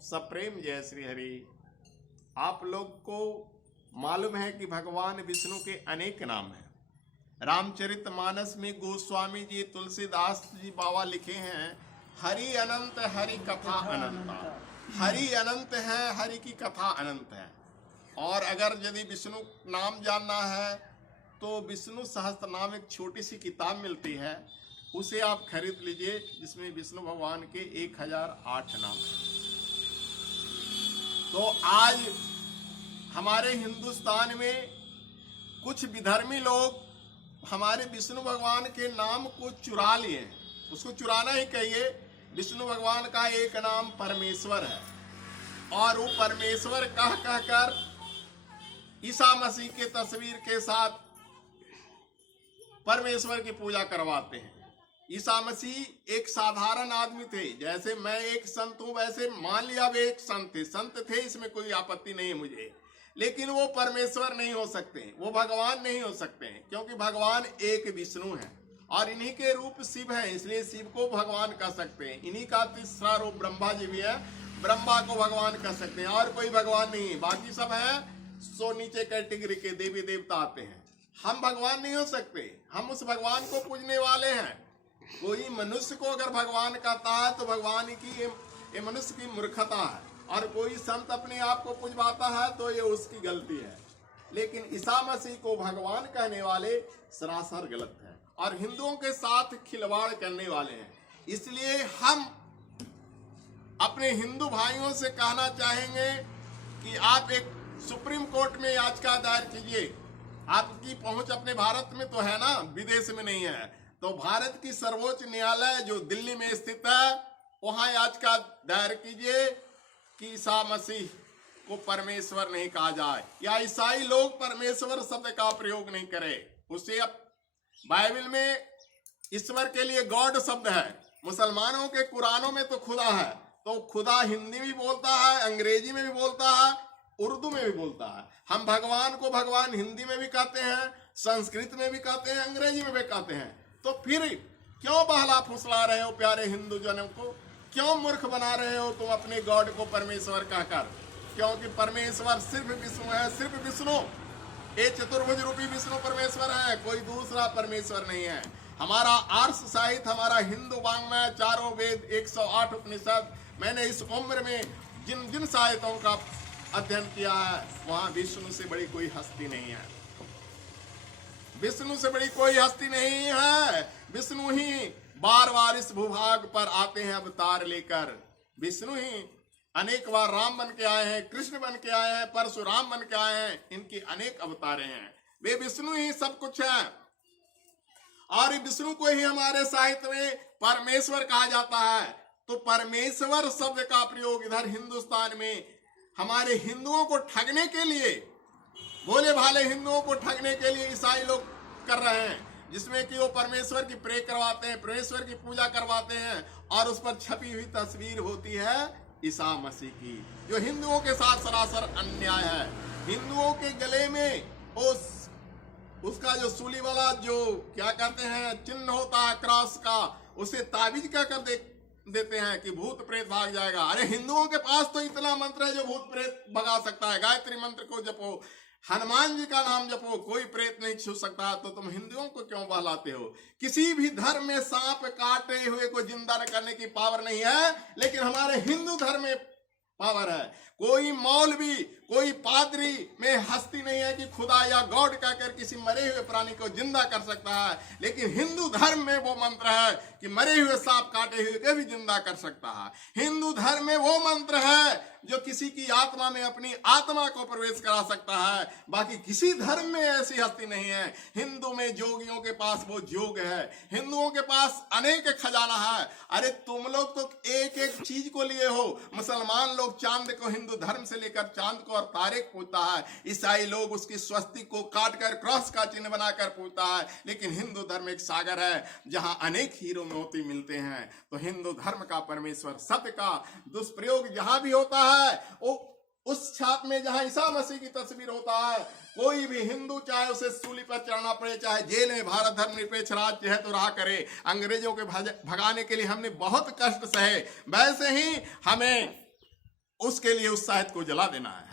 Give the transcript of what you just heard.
सप्रेम जय श्री हरि। आप लोग को मालूम है कि भगवान विष्णु के अनेक नाम हैं। रामचरितमानस में गोस्वामी जी तुलसीदास जी बाबा लिखे हैं, हरि अनंत हरि कथा अनंता। हरि अनंत है, हरि की कथा अनंत है। और अगर यदि विष्णु नाम जानना है तो विष्णु सहस्त्र नाम एक छोटी सी किताब मिलती है, उसे आप खरीद लीजिए, जिसमें विष्णु भगवान के 1008 नाम हैं। तो आज हमारे हिंदुस्तान में कुछ विधर्मी लोग हमारे विष्णु भगवान के नाम को चुरा लिए हैं। उसको चुराना ही कहिए। विष्णु भगवान का एक नाम परमेश्वर है और वो परमेश्वर कह कर ईसा मसीह के तस्वीर के साथ परमेश्वर की पूजा करवाते हैं। ईसा मसीह एक साधारण आदमी थे, जैसे मैं एक संत हूं वैसे मान लिया वे एक संत थे, इसमें कोई आपत्ति नहीं है मुझे। लेकिन वो परमेश्वर नहीं हो सकते, वो भगवान नहीं हो सकते हैं, क्योंकि भगवान एक विष्णु है और इन्हीं के रूप शिव है, इसलिए शिव को भगवान कह सकते हैं। इन्हीं का तीसरा रूप ब्रह्मा जी भी है, ब्रह्मा को भगवान कह सकते हैं। और कोई भगवान नहीं है, बाकी सब है सो नीचे कैटेगरी के देवी देवता आते हैं। हम भगवान नहीं हो सकते, हम उस भगवान को पूजने वाले हैं। कोई मनुष्य को अगर भगवान कहता है तो भगवान की ये मनुष्य की मूर्खता है, और कोई संत अपने आप को पूजवाता है तो ये उसकी गलती है। लेकिन ईसा मसीह को भगवान कहने वाले सरासर गलत है और हिंदुओं के साथ खिलवाड़ करने वाले हैं। इसलिए हम अपने हिंदू भाइयों से कहना चाहेंगे कि आप एक सुप्रीम कोर्ट में याचिका दायर कीजिए। आपकी पहुंच अपने भारत में तो है ना, विदेश में नहीं है। तो भारत की सर्वोच्च न्यायालय जो दिल्ली में स्थित है, वहां याचिका दायर कीजिए कि ईसा मसीह को परमेश्वर नहीं कहा जाए, या ईसाई लोग परमेश्वर शब्द का प्रयोग नहीं करें। उसे अब बाइबल में ईश्वर के लिए गॉड शब्द है, मुसलमानों के कुरानों में तो खुदा है। तो खुदा हिंदी में बोलता है, अंग्रेजी में भी बोलता है, उर्दू में भी बोलता है। हम भगवान को भगवान हिंदी में भी कहते हैं, संस्कृत में भी कहते हैं, अंग्रेजी में भी कहते हैं। तो फिर क्यों बहला फुसला रहे हो प्यारे हिंदू जनों को? क्यों मूर्ख बना रहे हो तुम अपने गॉड को परमेश्वर कहकर? क्योंकि परमेश्वर सिर्फ विष्णु है, सिर्फ विष्णु। ये चतुर्भुज रूपी विष्णु परमेश्वर है, कोई दूसरा परमेश्वर नहीं है। हमारा आर्ष साहित्य, हमारा हिंदू वाङ्मय, चारों वेद, 108 उपनिषद, मैंने इस उम्र में जिन जिन साहित्यों का अध्ययन किया है, वहां विष्णु से बड़ी कोई हस्ती नहीं है। विष्णु से बड़ी कोई हस्ती नहीं है। विष्णु ही बार बार इस भूभाग पर आते हैं अवतार लेकर। विष्णु ही अनेक बार राम बन के आए हैं, कृष्ण बन के आए हैं, परशुराम बन के आए हैं। इनकी अनेक अवतारें हैं। वे विष्णु ही सब कुछ है और विष्णु को ही हमारे साहित्य में परमेश्वर कहा जाता है। तो परमेश्वर शब्द का प्रयोग इधर हिंदुस्तान में हमारे हिंदुओं को ठगने के लिए, भोले भाले हिंदुओं को ठगने के लिए ईसाई लोग कर रहे हैं, जिसमें कि वो परमेश्वर की प्रे करवाते हैं, परमेश्वर की पूजा करवाते हैं, और उस पर छपी हुई तस्वीर होती है ईसा मसीह की, जो हिंदुओं के साथ सरासर अन्याय है। हिंदुओं के गले में उसका जो सूली वाला जो क्या कहते हैं चिन्ह होता है क्रॉस का, उसे ताबीज क्या कर देते हैं कि भूत प्रेत भाग जाएगा। अरे हिंदुओं के पास तो इतना मंत्र है जो भूत प्रेत भगा सकता है। गायत्री मंत्र को जपो, हनुमान जी का नाम जपो, कोई प्रेत नहीं छू सकता। तो तुम हिंदुओं को क्यों बहलाते हो? किसी भी धर्म में सांप काटे हुए को जिंदा करने की पावर नहीं है, लेकिन हमारे हिंदू धर्म में पावर है। कोई मौलवी, कोई पादरी में हस्ती नहीं है कि खुदा या गॉड कहकर किसी मरे हुए प्राणी को जिंदा कर सकता है। लेकिन हिंदू धर्म में वो मंत्र है कि मरे हुए सांप काटे हुए को भी जिंदा कर सकता है। हिंदू धर्म में वो मंत्र है जो किसी की आत्मा में अपनी आत्मा को प्रवेश करा सकता है। बाकी किसी धर्म में ऐसी हस्ती नहीं है। हिंदू में जोगियों के पास वो जोग है, हिंदुओं के पास अनेक खजाना है। अरे तुम लोग तो एक एक चीज को लिए हो। मुसलमान लोग चांद को हिंदू धर्म से लेकर चांद को और तारे को पूजता है। ईसाई लोग उसकी स्वस्तिक को काटकर क्रॉस का चिन्ह बनाकर पूजता है। लेकिन हिंदू धर्म एक सागर है जहां अनेक हीरो मोती मिलते हैं। तो हिंदू धर्म का परमेश्वर शब्द का दुष्प्रयोग जहां भी होता है, वो उस छाप में जहां ईसा मसीह की तस्वीर होता है, कोई भी हिंदू चाहे उसे सूली पर चढ़ना पड़े, चाहे जेल में भारत धर्म निरपेक्ष राज्य है तो रहा करे। अंग्रेजों के भगाने के लिए हमने बहुत कष्ट सहे, वैसे ही हमें उसके लिए उस साहित्य को जला देना है।